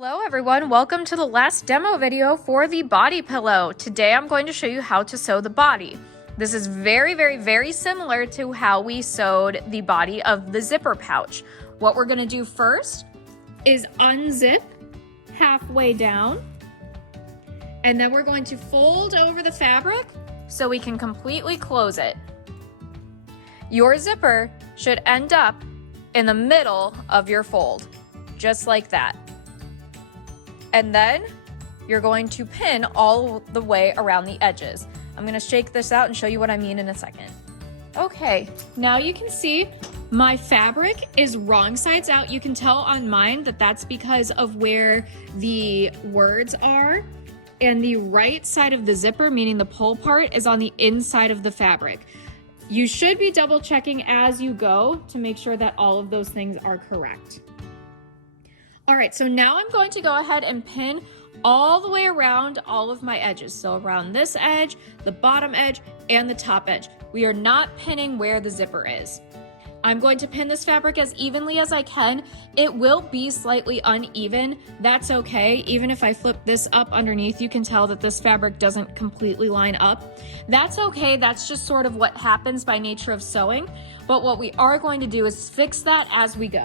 Hello everyone, welcome to the last demo video for the body pillow. Today I'm going to show you how to sew the body. This is very similar to how we sewed the body of the zipper pouch. What we're going to do first is unzip halfway down, and then we're going to fold over the fabric so we can completely close it. Your zipper should end up in the middle of your fold, just like that. And then you're going to pin all the way around the edges. I'm gonna shake this out and show you what I mean in a second. Okay, now you can see my fabric is wrong sides out. You can tell on mine that that's because of where the words are, and the right side of the zipper, meaning the pull part, is on the inside of the fabric. You should be double checking as you go to make sure that all of those things are correct. All right, so now I'm going to go ahead and pin all the way around all of my edges. So around this edge, the bottom edge, and the top edge. We are not pinning where the zipper is. I'm going to pin this fabric as evenly as I can. It will be slightly uneven. That's okay. Even if I flip this up underneath, you can tell that this fabric doesn't completely line up. That's okay. That's just sort of what happens by nature of sewing. But what we are going to do is fix that as we go.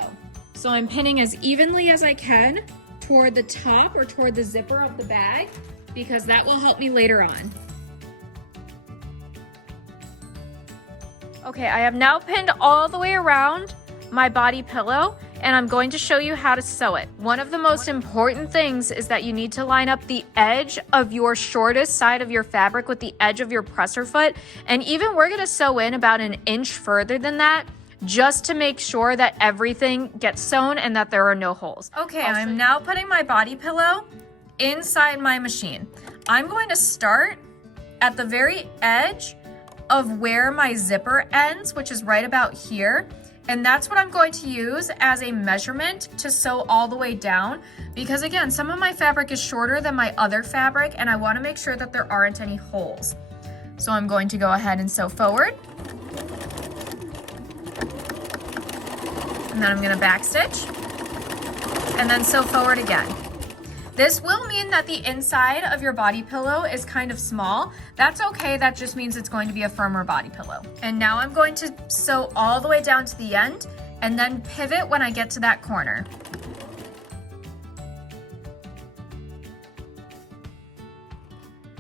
So I'm pinning as evenly as I can toward the top or toward the zipper of the bag, because that will help me later on. Okay, I have now pinned all the way around my body pillow, and I'm going to show you how to sew it. One of the most important things is that you need to line up the edge of your shortest side of your fabric with the edge of your presser foot, and even we're gonna sew in about an inch further than that, just to make sure that everything gets sewn and that there are no holes. Okay, I'm now putting my body pillow inside my machine. I'm going to start at the very edge of where my zipper ends, which is right about here. And that's what I'm going to use as a measurement to sew all the way down. Because again, some of my fabric is shorter than my other fabric, and I want to make sure that there aren't any holes. So I'm going to go ahead and sew forward. And then I'm going to backstitch and then sew forward again. This will mean that the inside of your body pillow is kind of small. That's okay, that just means it's going to be a firmer body pillow. And now I'm going to sew all the way down to the end and then pivot when I get to that corner.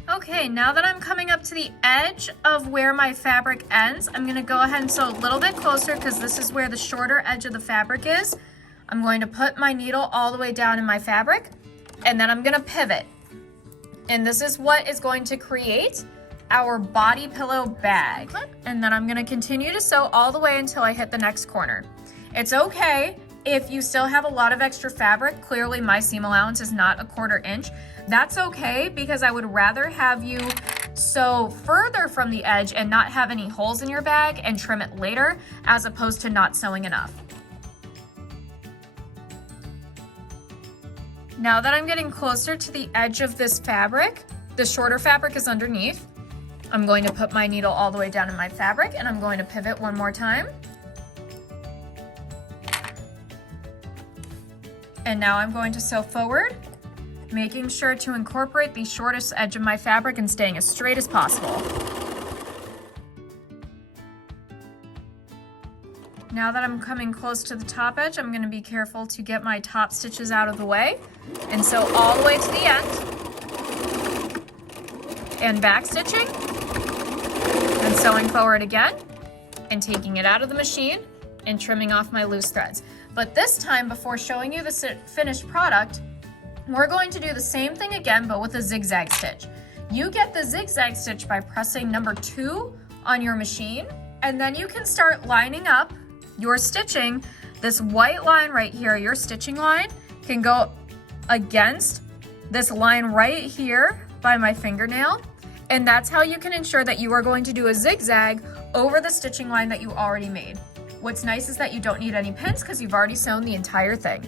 Okay, now that I'm coming up to the edge of where my fabric ends, I'm gonna go ahead and sew a little bit closer because this is where the shorter edge of the fabric is. I'm going to put my needle all the way down in my fabric, and then I'm gonna pivot. And this is what is going to create our body pillow bag. And then I'm gonna continue to sew all the way until I hit the next corner. It's okay if you still have a lot of extra fabric. Clearly my seam allowance is not a 1/4 inch. That's okay, because I would rather have you sew further from the edge and not have any holes in your bag and trim it later, as opposed to not sewing enough. Now that I'm getting closer to the edge of this fabric, the shorter fabric is underneath. I'm going to put my needle all the way down in my fabric, and I'm going to pivot one more time. And now I'm going to sew forward, making sure to incorporate the shortest edge of my fabric and staying as straight as possible. Now that I'm coming close to the top edge, I'm going to be careful to get my top stitches out of the way and sew all the way to the end. And back stitching and sewing forward again and taking it out of the machine and trimming off my loose threads. But this time, before showing you the finished product, we're going to do the same thing again, but with a zigzag stitch. You get the zigzag stitch by pressing number 2 on your machine, and then you can start lining up your stitching. This white line right here, your stitching line, can go against this line right here by my fingernail, and that's how you can ensure that you are going to do a zigzag over the stitching line that you already made. What's nice is that you don't need any pins because you've already sewn the entire thing.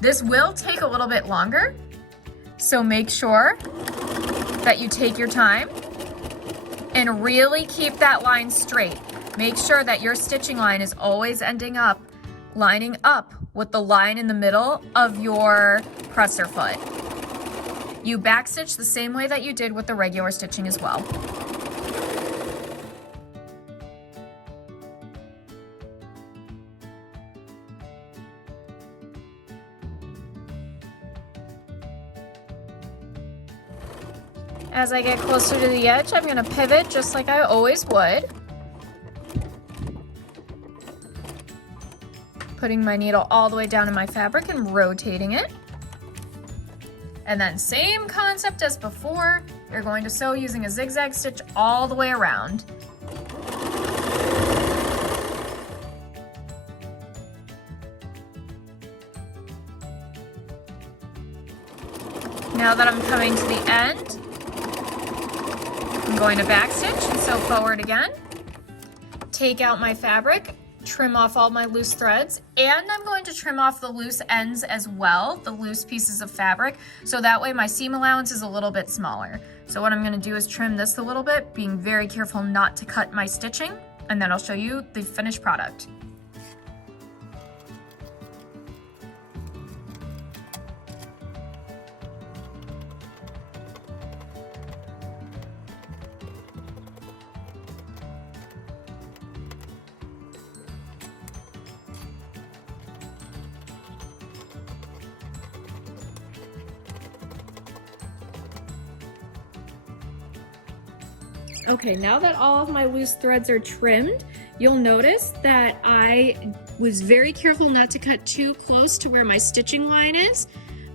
This will take a little bit longer, so make sure that you take your time and really keep that line straight. Make sure that your stitching line is always ending up lining up with the line in the middle of your press their foot. You backstitch the same way that you did with the regular stitching as well. As I get closer to the edge, I'm going to pivot just like I always would. Putting my needle all the way down in my fabric and rotating it. And then same concept as before, you're going to sew using a zigzag stitch all the way around. Now that I'm coming to the end, I'm going to backstitch and sew forward again. Take out my fabric, trim off all my loose threads, and I'm going to trim off the loose ends as well, the loose pieces of fabric, so that way my seam allowance is a little bit smaller. So what I'm going to do is trim this a little bit, being very careful not to cut my stitching, and then I'll show you the finished product. Okay, now that all of my loose threads are trimmed, you'll notice that I was very careful not to cut too close to where my stitching line is,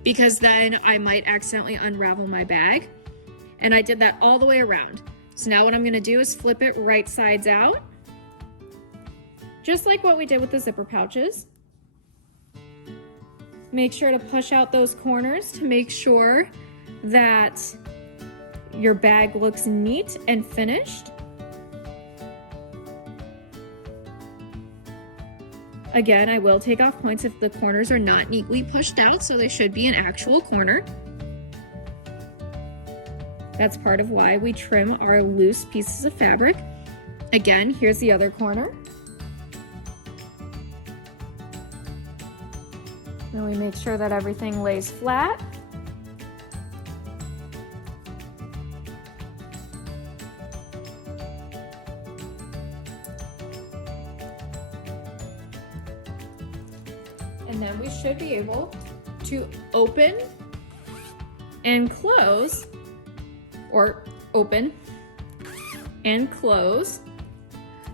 because then I might accidentally unravel my bag. And I did that all the way around. So now what I'm gonna do is flip it right sides out, just like what we did with the zipper pouches. Make sure to push out those corners to make sure that your bag looks neat and finished. Again, I will take off points if the corners are not neatly pushed out, so they should be an actual corner. That's part of why we trim our loose pieces of fabric. Again, here's the other corner. Then we make sure that everything lays flat. And then we should be able to open and close, or open and close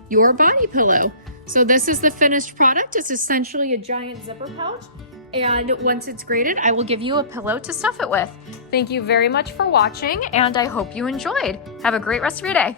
your body pillow. So this is the finished product. It's essentially a giant zipper pouch. And once it's graded, I will give you a pillow to stuff it with. Thank you very much for watching, and I hope you enjoyed. Have a great rest of your day.